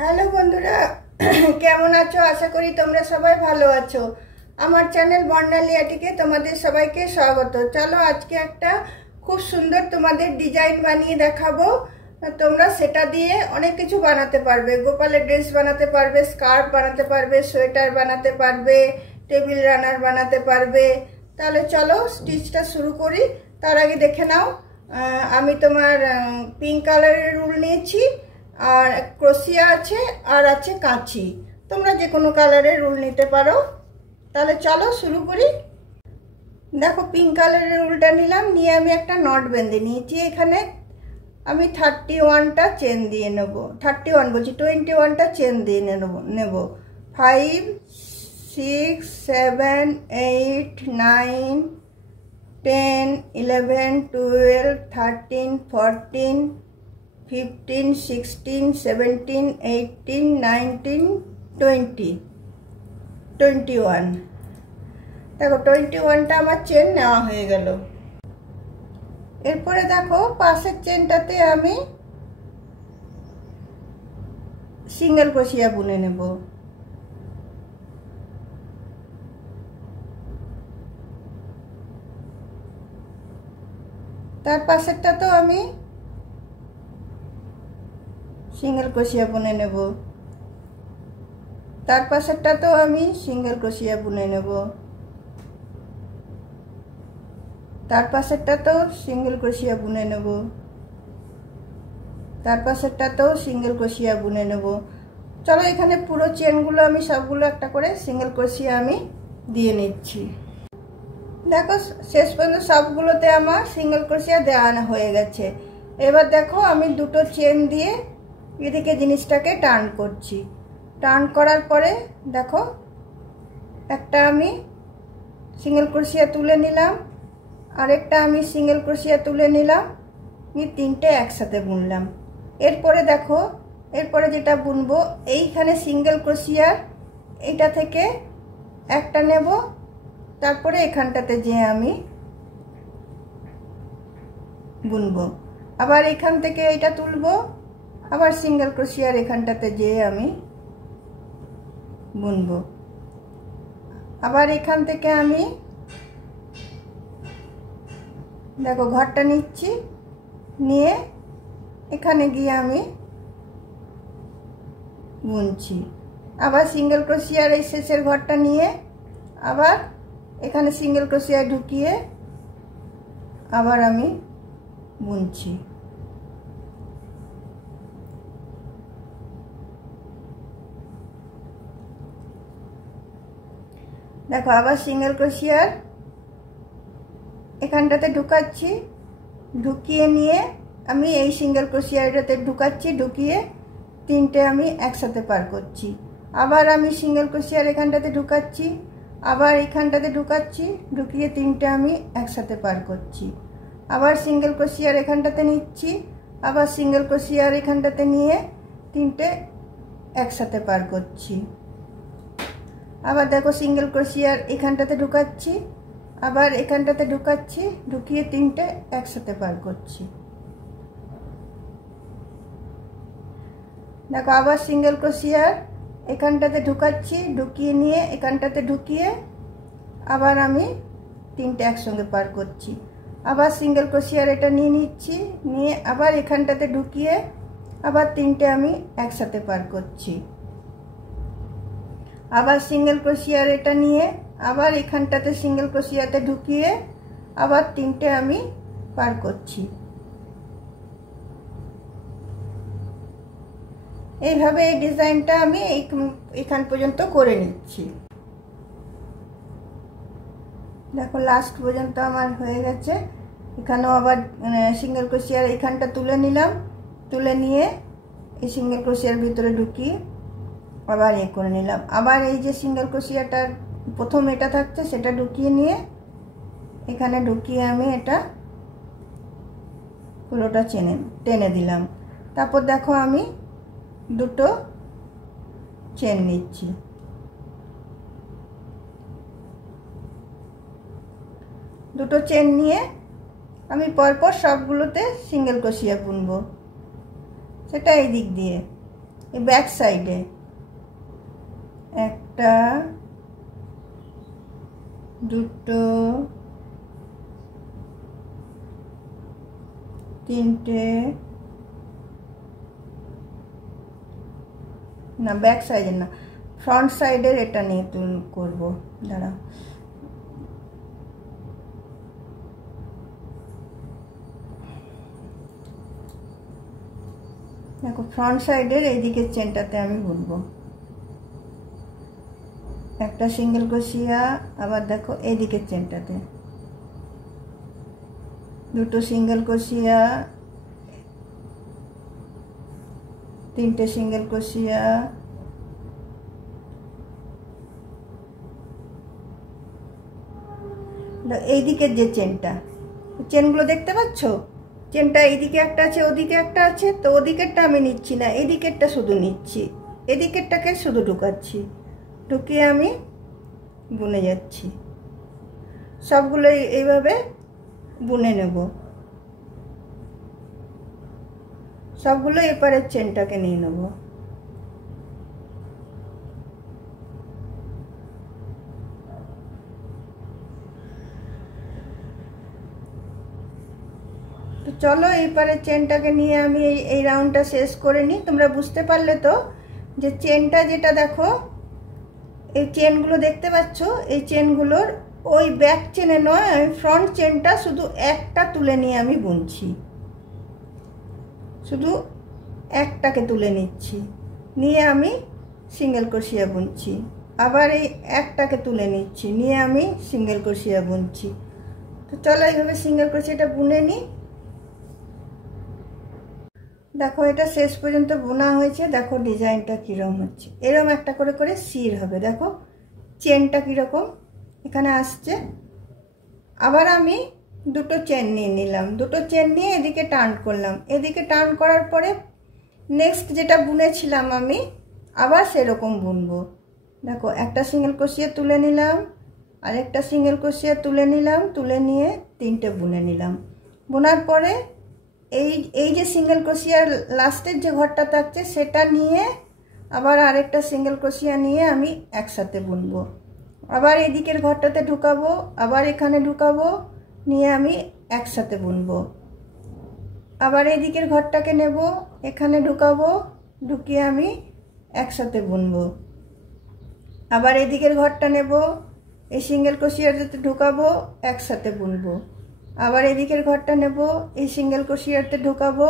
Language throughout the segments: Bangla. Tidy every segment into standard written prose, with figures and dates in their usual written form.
হ্যালো বন্ধুরা, কেমন আছো? আশা করি তোমরা সবাই ভালো আছো। আমার চ্যানেল বর্ণালিয়াটিকে তোমাদের সবাইকে স্বাগত। চলো আজকে একটা খুব সুন্দর তোমাদের ডিজাইন বানিয়ে দেখাবো। তোমরা সেটা দিয়ে অনেক কিছু বানাতে পারবে। গোপালের ড্রেস বানাতে পারবে, স্কার্ফ বানাতে পারবে, সোয়েটার বানাতে পারবে, টেবিল রানার বানাতে পারবে। তাহলে চলো স্টিচটা শুরু করি। তার আগে দেখে নাও, আমি তোমার পিঙ্ক কালারের রুল নিয়েছি, আর ক্রোশিয়া আছে, আর আছে কাঁচি। তোমরা যে কোনো কালারের রুল নিতে পারো। তাহলে চলো শুরু করি। দেখো, পিঙ্ক কালারের রুলটা নিলাম, নিয়ে আমি একটা নট বেঁধে নিয়েছি। এখানে আমি 31টা চেন দিয়ে নেব। 31 বলছি, 21টা চেন দিয়ে নেব। 5 6 7 8 9 10 11 12 13 14 15 16 17 18 19 20 21। দেখো 21টা আমার চেন নেওয়া হয়ে গেল। এরপরে দেখো পাশের চেনটাতে আমি সিঙ্গেল ক্রোশিয়া বুনে নেব। তার পাশেরটা তো আমি সিঙ্গেল ক্রোশিয়া বুনে নেব। তার পাশেরটা তো আমি সিঙ্গেল ক্রোশিয়া বুনে নেব। তার পাশেরটা তো সিঙ্গেল ক্রোশিয়া বুনে নেব। তার পাশেরটা তো সিঙ্গেল ক্রোশিয়া বুনে নেব। চলো এখানে পুরো চেনগুলো আমি সবগুলো একটা করে সিঙ্গেল ক্রোশিয়া আমি দিয়ে নিচ্ছি। দেখো শেষ পর্যন্ত সবগুলোতে আমার সিঙ্গেল ক্রোশিয়া দেওয়া হয়ে গেছে। এবার দেখো আমি দুটো চেন দিয়ে এদিকে জিনিসটাকে টার্ন করছি। টার্ন করার পরে দেখো একটা আমি সিঙ্গেল ক্রোশিয়া তুলে নিলাম, আরেকটা আমি সিঙ্গেল ক্রোশিয়া তুলে নিলাম, আমি তিনটে একসাথে বুনলাম। এরপরে দেখো, এরপরে যেটা বুনবো, এইখানে সিঙ্গেল ক্রোশিয়ার এইটা থেকে একটা নেব, তারপরে এখানটাতে যে আমি বুনবো। আবার এখান থেকে এইটা তুলবো, আবার সিঙ্গেল ক্রোশিয়ার এখানটাতে যে আমি বুনবো। আবার এখান থেকে আমি দেখো ঘরটা নিচ্ছি, নিয়ে এখানে গিয়ে আমি বুনছি। আবার সিঙ্গেল ক্রোশিয়ার এই শেষের ঘরটা নিয়ে আবার এখানে সিঙ্গেল ক্রোশিয়া ঢুকিয়ে আবার আমি বুনছি। দেখো আবার সিঙ্গেল ক্রোশিয়ার এখানটাতে ঢুকাচ্ছি, ঢুকিয়ে নিয়ে আমি এই সিঙ্গেল ক্রোশিয়াটাতে ঢুকাচ্ছি, ঢুকিয়ে তিনটে আমি একসাথে পার করছি। আবার আমি সিঙ্গেল ক্রোশিয়ার এখানটাতে ঢুকাচ্ছি, আবার এখানটাতে ঢুকাচ্ছি, ঢুকিয়ে তিনটে আমি একসাথে পার করছি। আবার সিঙ্গেল ক্রোশিয়ার এখানটাতে নিচ্ছি, আবার সিঙ্গেল ক্রোশিয়ার এখানটাতে নিয়ে তিনটে একসাথে পার করছি। আবার দেখো সিঙ্গেল ক্রোশিয়ার এখানটাতে ঢুকাচ্ছি, আবার এখানটাতে ঢুকাচ্ছি, ঢুকিয়ে তিনটে একসাথে পার করছি। দেখো আবার সিঙ্গেল ক্রোশিয়ার এখানটাতে ঢুকাচ্ছি, ঢুকিয়ে নিয়ে এখানটাতে ঢুকিয়ে আবার আমি তিনটে একসঙ্গে পার করছি। আবার সিঙ্গেল ক্রোশিয়ার এটা নিয়ে নিচ্ছি, নিয়ে আবার এখানটাতে ঢুকিয়ে আবার তিনটে আমি একসাথে পার করছি। আবার সিঙ্গেল ক্রোশিয়ার এটা নিয়ে আবার এখানটাতে সিঙ্গেল ক্রোশিয়াতে ঢুকিয়ে আবার তিনটে আমি পার করছি। এইভাবে এই ডিজাইনটা আমি এখান পর্যন্ত করে নিচ্ছি। দেখো লাস্ট পর্যন্ত আমার হয়ে গেছে। এখানেও আবার সিঙ্গেল ক্রোশিয়ার এখানটা তুলে নিলাম, তুলে নিয়ে এই সিঙ্গেল ক্রোশিয়ার ভিতরে ঢুকিয়ে আবার এ করে নিলাম। আবার এই যে সিঙ্গেল ক্রোশিয়াটার প্রথম এটা থাকছে সেটা ঢুকিয়ে নিয়ে এখানে ঢুকিয়ে আমি এটা পুরোটা টেনে দিলাম। তারপর দেখো আমি দুটো চেন নিচ্ছি। দুটো চেন নিয়ে আমি পরপর সবগুলোতে সিঙ্গেল ক্রোশিয়া বুনবো। সেটা এই দিক দিয়ে এই ব্যাক সাইডে একটা, দুটো, তিনটে, না ব্যাক সাইডে না, ফ্রন্ট সাইডের এটা নিয়ে করব। দাঁড়া, দেখো ফ্রন্ট সাইডের এই দিকের চেনটাতে আমি বুনবো। একটা সিঙ্গেল ক্রোশিয়া, আবার দেখো এই দিকের চেনটাতে দুটো সিঙ্গেল ক্রোশিয়া, তিনটে সিঙ্গেল ক্রোশিয়া, এই দিকের যে চেনটা, চেনগুলো দেখতে পাচ্ছ, চেনটা এইদিকে একটা আছে, ওদিকে একটা আছে, তো ওদিকেরটা আমি নিচ্ছি না, এদিকেরটা শুধু নিচ্ছি, এদিকেরটাকে শুধু ঢুকাচ্ছি, ঢুকিয়ে আমি বুনে যাচ্ছি। সবগুলো এইভাবে বুনে নেব, সবগুলো এপারের চেনটাকে নিয়ে নেব। তো চলো এপারের চেনটাকে নিয়ে আমি এই রাউন্ডটা শেষ করে নিই। তোমরা বুঝতে পারলে তো যে চেনটা যেটা দেখো, এই চেনগুলো দেখতে পাচ্ছ, এই চেনগুলোর ওই ব্যাক চেনে নয়, আমি ফ্রন্ট চেনটা শুধু একটা তুলে নিয়ে আমি বুনছি, শুধু একটাকে তুলে নিচ্ছি, নিয়ে আমি সিঙ্গেল ক্রোশিয়া বুনছি, আবার এই একটাকে তুলে নিচ্ছি, নিয়ে আমি সিঙ্গেল ক্রোশিয়া বুনছি। তো চলো এইভাবে সিঙ্গেল ক্রোশিয়াটা বুনে নিই। দেখো এটা শেষ পর্যন্ত বোনা হয়েছে, দেখো ডিজাইনটা কীরকম হচ্ছে, এরকম একটা করে করে সির হবে। দেখো চেনটা কীরকম এখানে আসছে। আবার আমি দুটো চেন নিয়ে নিলাম, দুটো চেন নিয়ে এদিকে টার্ন করলাম, এদিকে টার্ন করার পরে নেক্সট যেটা বুনেছিলাম আমি আবার সেরকম বুনবো। দেখো একটা সিঙ্গেল ক্রোশিয়া তুলে নিলাম, আরেকটা সিঙ্গেল ক্রোশিয়া তুলে নিলাম, তুলে নিয়ে তিনটে বুনে নিলাম। বোনার পরে এই যে সিঙ্গেল ক্রোশিয়ার লাস্টের যে ঘরটা থাকছে সেটা নিয়ে আবার আরেকটা সিঙ্গেল ক্রোশিয়া নিয়ে আমি একসাথে বুনবো। আবার এদিকের ঘরটাতে ঢুকাবো, আবার এখানে ঢুকাবো, নিয়ে আমি একসাথে বুনবো। আবার এদিকের ঘরটাকে নেব, এখানে ঢুকাবো, ঢুকিয়ে আমি একসাথে বুনবো। আবার এদিকের ঘরটা নেব, এই সিঙ্গেল ক্রোশিয়াতে ঢুকাবো, একসাথে বুনবো। আবার এদিকের ঘরটা নেব, এই সিঙ্গেল ক্রোশিয়াতে ঢুকাবো,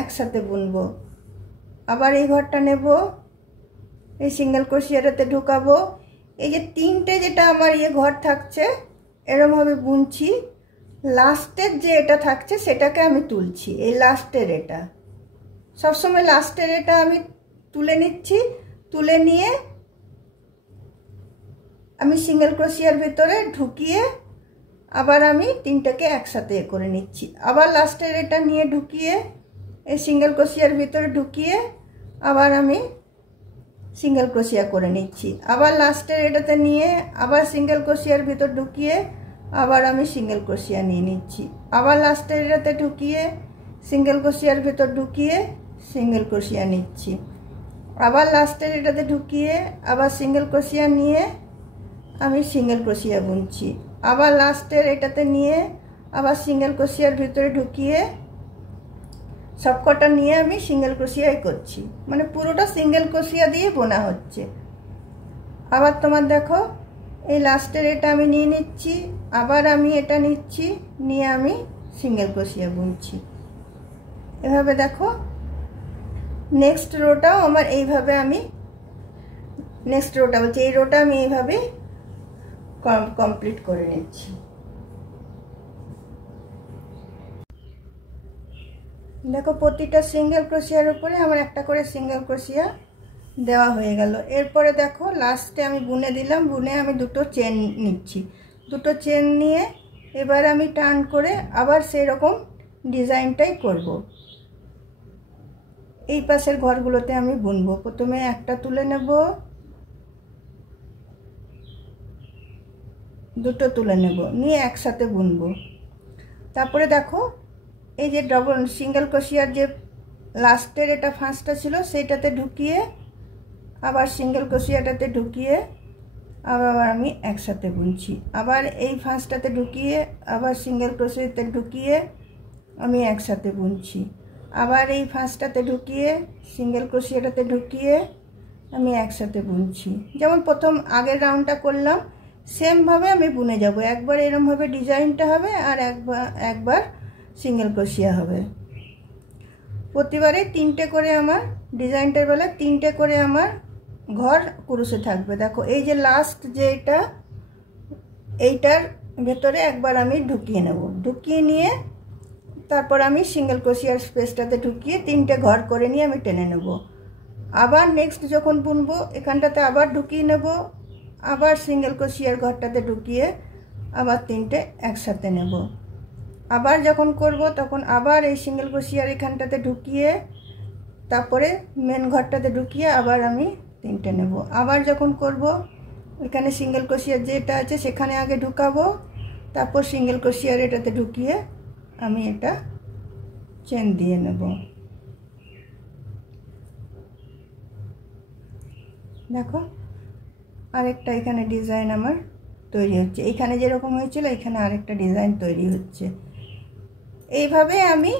একসাথে বুনবো। আবার এই ঘরটা নেব, এই সিঙ্গেল ক্রোশিয়াতে ঢুকাবো। এই যে তিনটে যেটা আমার ঘর থাকছে এরকমভাবে বুনছি, লাস্টের যে এটা থাকছে সেটাকে আমি তুলছি, এই লাস্টের এটা সবসময় লাস্টের এটা আমি তুলে নিচ্ছি, তুলে নিয়ে আমি সিঙ্গেল ক্রোশিয়ার ভিতরে ঢুকিয়ে আবার আমি তিনটাকে একসাথে করে নিচ্ছি। আবার লাস্টের এটা নিয়ে ঢুকিয়ে এই সিঙ্গেল ক্রোশিয়ার ভিতরে ঢুকিয়ে আবার আমি সিঙ্গেল ক্রোশিয়া করে নিচ্ছি। আবার লাস্টের এটাতে নিয়ে আবার সিঙ্গেল ক্রোশিয়ার ভিতর ঢুকিয়ে আবার আমি সিঙ্গেল ক্রোশিয়া নিয়ে নিচ্ছি। আবার লাস্টের এটাতে ঢুকিয়ে সিঙ্গেল ক্রোশিয়ার ভিতর ঢুকিয়ে সিঙ্গেল ক্রোশিয়া নিচ্ছি। আবার লাস্টের এটাতে ঢুকিয়ে আবার সিঙ্গেল ক্রোশিয়া নিয়ে আমি সিঙ্গেল ক্রোশিয়া বুনছি। আবার লাস্টের এটাতে নিয়ে আবার সিঙ্গেল ক্রোশিয়ার ভিতরে ঢুকিয়ে সবকটা নিয়ে আমি সিঙ্গেল ক্রোশিয়াই করছি, মানে পুরোটা সিঙ্গেল ক্রোশিয়া দিয়ে বোনা হচ্ছে। আবার তোমার দেখো এই লাস্টের এটা আমি নিয়ে নিচ্ছি, আবার আমি এটা নিচ্ছি, নিয়ে আমি সিঙ্গেল ক্রোশিয়া বুনছি। এভাবে দেখো নেক্সট রোটাও আমার এইভাবে আমি নেক্সট রোটা বলছি এই রোটা আমি এইভাবে কমপ্লিট করে নিচ্ছি। দেখো প্রতিটা সিঙ্গেল ক্রোশিয়ার উপরে আমার একটা করে সিঙ্গেল ক্রোশিয়া দেওয়া হয়ে গেল। এরপরে দেখো লাস্টে আমি বুনে দিলাম, বুনে আমি দুটো চেন নিচ্ছি, দুটো চেন নিয়ে এবার আমি টার্ন করে আবার সেই রকম ডিজাইনটাই করব। এই পাশের ঘরগুলোতে আমি বুনবো। প্রথমে একটা তুলে নেব, দুটো তুলে নেব, নিয়ে একসাথে বুনবো। তারপরে দেখো এই যে ডবল সিঙ্গেল ক্রোশিয়ার যে লাস্টের এটা ফাঁসটা ছিল সেইটাতে ঢুকিয়ে আবার সিঙ্গেল ক্রোশিয়াটাতে ঢুকিয়ে আবার আমি একসাথে বুনছি। আবার এই ফাঁসটাতে ঢুকিয়ে আবার সিঙ্গেল ক্রোশিয়াতে ঢুকিয়ে আমি একসাথে বুনছি। আবার এই ফাঁসটাতে ঢুকিয়ে সিঙ্গেল ক্রোশিয়াটাতে ঢুকিয়ে আমি একসাথে বুনছি। যেমন প্রথম আগের রাউন্ডটা করলাম সেম ভাবে আমি বুনে যাব। একবার এরকম ভাবে ডিজাইনটা হবে আর একবার সিঙ্গেল ক্রোশিয়া হবে। প্রতিবারে 3টে করে আমার ডিজাইনটার বেলা 3টে করে আমার ঘর কুরুশে থাকবে। দেখো এই যে লাস্ট যে এইটার ভেতরে একবার আমি ঢুকিয়ে নেব, ঢুকিয়ে নিয়ে তারপর আমি সিঙ্গেল ক্রোশিয়ার স্পেসটাতে ঢুকিয়ে 3টে ঘর করে নিয়ে আমি টেনে নেব। আবার নেক্সট যখন বুনবো এখানটাতে আবার ঢুকিয়ে নেব, আবার সিঙ্গেল ক্রোশিয়ার ঘরটাতে ঢুকিয়ে আবার 3টে একসাথে নেব। আবার যখন করব তখন আবার এই সিঙ্গেল ক্রোশিয়ার এখানটাতে ঢুকিয়ে তারপরে মেন ঘরটাতে ঢুকিয়ে আবার আমি 3টে নেব। আবার যখন করব এখানে সিঙ্গেল ক্রোশিয়ার যেটা আছে সেখানে আগে ঢুকাবো, তারপর সিঙ্গেল ক্রোশিয়ার এটাতে ঢুকিয়ে আমি এটা চেন দিয়ে নেব। দেখো আরেকটা এখানে ডিজাইন আমার তৈরি হচ্ছে। এখানে যেরকম হয়েছিল এখানে আরেকটা ডিজাইন তৈরি হচ্ছে। এইভাবে আমি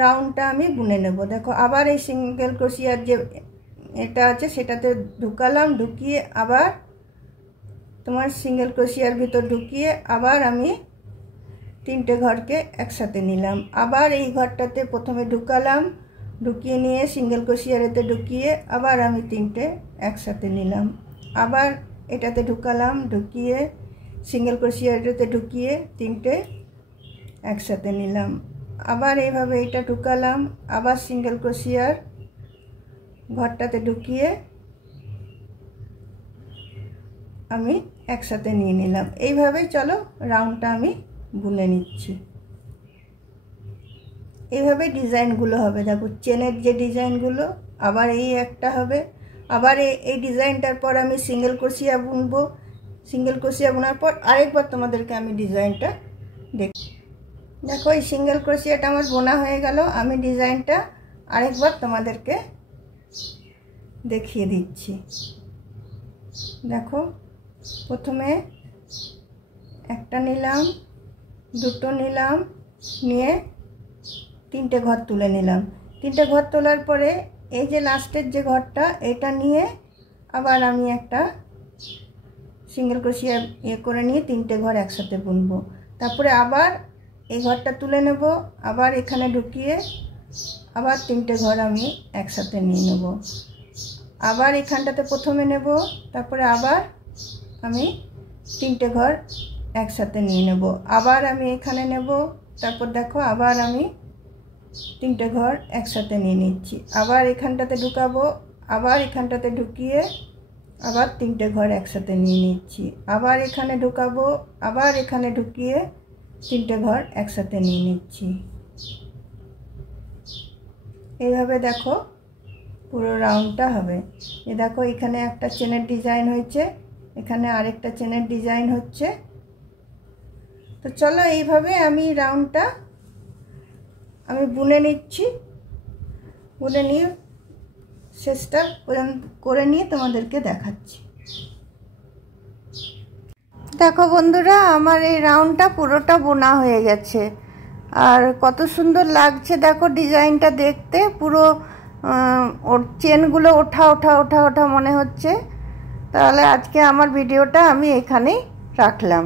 রাউন্ডটা আমি বুনে নেব। দেখো আবার এই সিঙ্গেল ক্রোশিয়ার যে এটা আছে সেটাতে ঢুকালাম, ঢুকিয়ে আবার তোমার সিঙ্গেল ক্রোশিয়ার ভিতর ঢুকিয়ে আবার আমি 3টে ঘরকে একসাথে নিলাম। আবার এই ঘরটাতে প্রথমে ঢুকালাম, ঢুকিয়ে নিয়ে সিঙ্গেল ক্রোশিয়ারেতে ঢুকিয়ে আবার আমি 3টে একসাথে নিলাম। আবার এটাতে ঢুকালাম, ঢুকিয়ে সিঙ্গেল ক্রোশিয়ারেতে ঢুকিয়ে 3টে একসাথে নিলাম। আবার এইভাবে এটা ঢুকালাম, আবার সিঙ্গেল ক্রোশিয়ার ঘরটাতে ঢুকিয়ে আমি একসাথে নিয়ে নিলাম। এইভাবেই চলো রাউন্ডটা আমি বুনে নিচ্ছি। এইভাবে ডিজাইনগুলো হবে। দেখো চেনের যে ডিজাইনগুলো আবার এই একটা হবে, আবার এই ডিজাইনটার পর আমি সিঙ্গেল ক্রোশিয়া বুনবো। সিঙ্গেল ক্রোশিয়া বোনার পর আরেকবার তোমাদেরকে আমি ডিজাইনটা দেখি। দেখো এই সিঙ্গেল ক্রোশিয়াটা আমার বোনা হয়ে গেল। আমি ডিজাইনটা আরেকবার তোমাদেরকে দেখিয়ে দিচ্ছি। দেখো প্রথমে একটা নিলাম, দুটো নিলাম, নিয়ে 3টে ঘর তুলে নিলাম। 3টে ঘর তোলার পরে এই যে লাস্টের যে ঘরটা এটা নিয়ে আবার আমি একটা সিঙ্গেল ক্রোশিয়া করে নিয়ে 3টে ঘর একসাথে বুনবো। তারপরে আবার এই ঘরটা তুলে নেব, আবার এখানে ঢুকিয়ে আবার 3টে ঘর আমি একসাথে নিয়ে নেব। আবার এখানটাতে প্রথমে নেব, তারপরে আবার আমি 3টে ঘর একসাথে নিয়ে নেব। আবার আমি এখানে নেব, তারপর দেখো আবার আমি 3টে ঘর একসাথে নিয়ে নিচ্ছি। আবার এখানটাতে ঢুকাবো, আবার এখানটাতে ঢুকিয়ে আবার 3টে ঘর একসাথে নিয়ে নিচ্ছি। আবার এখানে ঢুকাবো, আবার এখানে ঢুকিয়ে 3টে ঘর একসাথে নিয়ে নিচ্ছি। এইভাবে দেখো পুরো রাউন্ডটা হবে। এ দেখো এখানে একটা চেনের ডিজাইন হয়েছে, এখানে আরেকটা চেনের ডিজাইন হচ্ছে। তো চলো এইভাবে আমি রাউন্ডটা আমি বুনে নিচ্ছি, বুনে নিয়ে শেষটা করে নিয়ে তোমাদেরকে দেখাচ্ছি। দেখো বন্ধুরা আমার এই রাউন্ডটা পুরোটা বোনা হয়ে গেছে আর কত সুন্দর লাগছে দেখো ডিজাইনটা দেখতে। পুরো ওর চেনগুলো ওঠা ওঠা ওঠা ওঠা মনে হচ্ছে। তাহলে আজকে আমার ভিডিওটা আমি এখানেই রাখলাম।